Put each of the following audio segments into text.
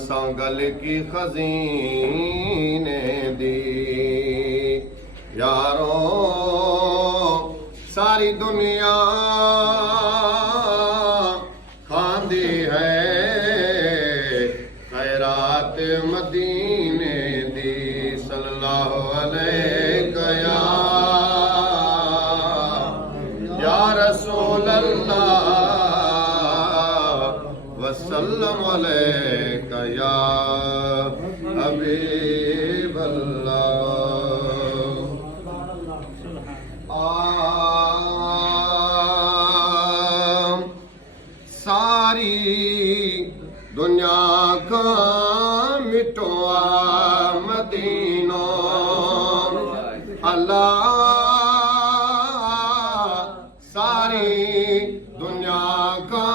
संगल की खजीने दी यारों सारी दुनिया खांदी है खैरात मदीने दी सल्लल्लाहु अलैहि या रसूल अल्लाह वसल्लम अलैका या हबीब अल्लाह। सारी दुनिया का मिटवा मदीनो अल्लाह सारी दुनिया का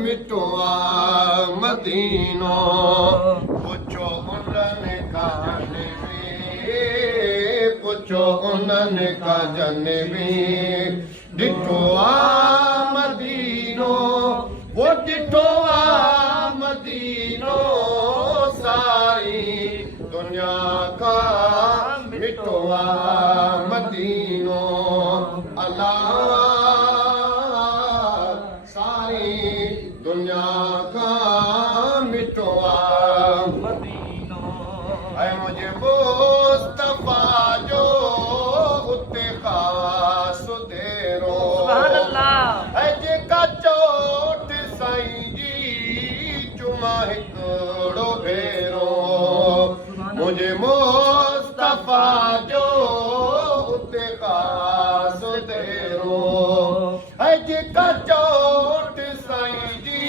मिटवा मदीनो पुछो उन्होंने का पुछो उन्होंने का जनवी डिठोआ मदीनो वो डिठोआ मदीनो सारी दुनिया का मिटवा मदीनो अल्लाह सारी दुनिया का मिटवा मदीनो है मुझे मुस्तफा जो उते खास देरो सुभान अल्लाह है जेका चोट साईं जी चुमा हिकड़ो भेरो मुझे मुस्तफा जो उते खास देरो है जेका चोट साईं जी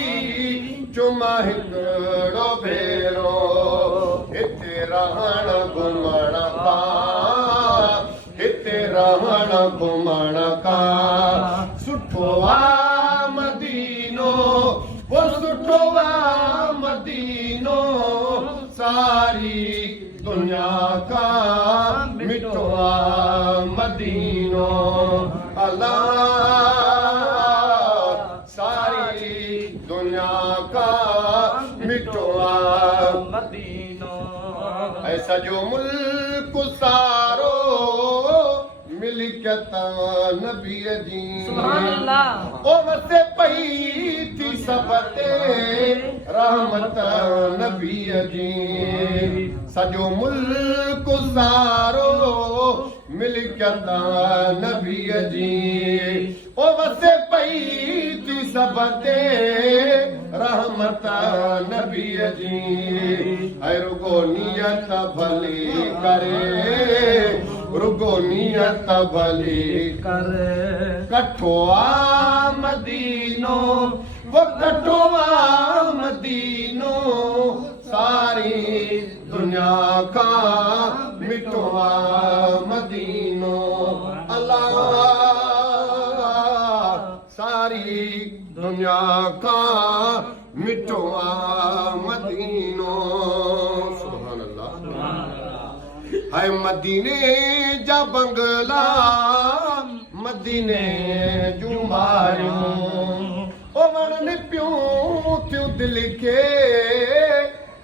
चुमा हिकड़ो भेरो हिते रहण घुमण का हिते रहण घुमण का सुठो आ मदीनो वो सुठो आ मदीनो सारी दुनिया का मिटो आ मदीनो अल्लाह सारी दुनिया का मिटो आ मदीनो ऐसा जो मुल्क सारो मिलकत नबी जी सुभान अल्लाह ओ वसे पई थी सबते रहमत नबी जी सजो मुल्क सारो मिलकत नबी जी ओ वसे पई थी सबते रहमत नबी जी ऐ रुगो नियत भली करे रुगो नियत भली कर कठोआ मदीनो वो कठोआ मदीनो सारी दुनिया का मिटवा मदीनो अल्लाह सारी दुनिया का मिटवा मदीनो सुभान अल्लाह है मदीने जा बंगला मदीने जुमारियूं ओ वणन पियूं थियूं दिल के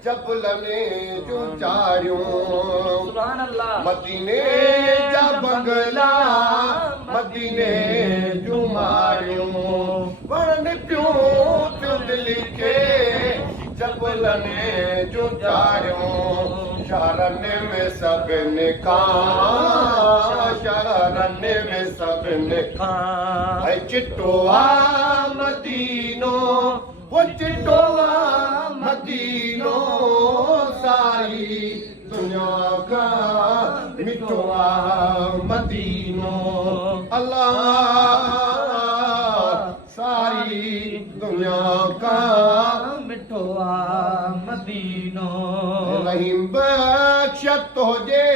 चपलने जूं चारियूं सुभान अल्लाह मदीने जा बंगला मदीने जुमारियूं वणन पियूं थियूं दिल के चपलने जूं चारियूं शहरन में सभिन खां शहरन में सभिन खां है चिट्टो आ मदीनो वो चिट्टो आ मदीनो सारी दुनिया का मिटो आ मदीनो अल्लाह सारी दुनिया का मिटो आ मदीनो रहीम बख्शत हुजे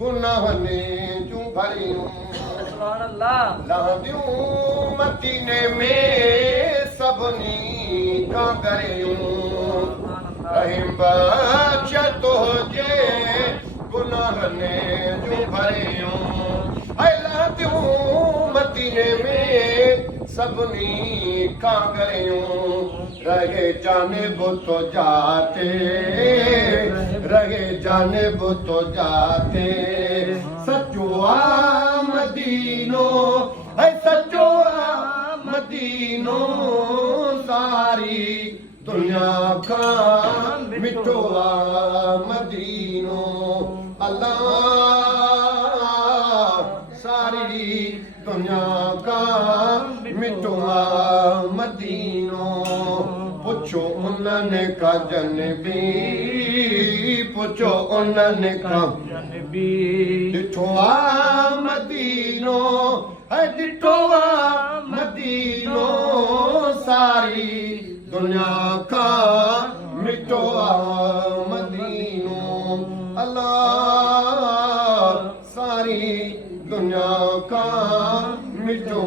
गुनाहने जूं भरियूं सुभान अल्लाह लहदियूं मदीने में सभनी का गरियूं रहीम बख्शत हुजे गुनाहने जूं भरियूं ऐ लहदियूं मदीने में सभनी कांगरियूं रहे जानिब तो जाते, रहे जानिब तो जाते, सच्चो मदीनो है, सच्चो मदीनो, सारी दुनिया का मिठो मदीनो, अल्लाह सारी दुनिया का मिठो मदीनो। पुछो उन्हनि का जनबी, पुछो उन्हनि का जनबी ॾिठो मदीनो है, ॾिठो मदीनो, सारी दुनिया का मिठो मदीनो, अल्लाह सारी दुनिया का मिठो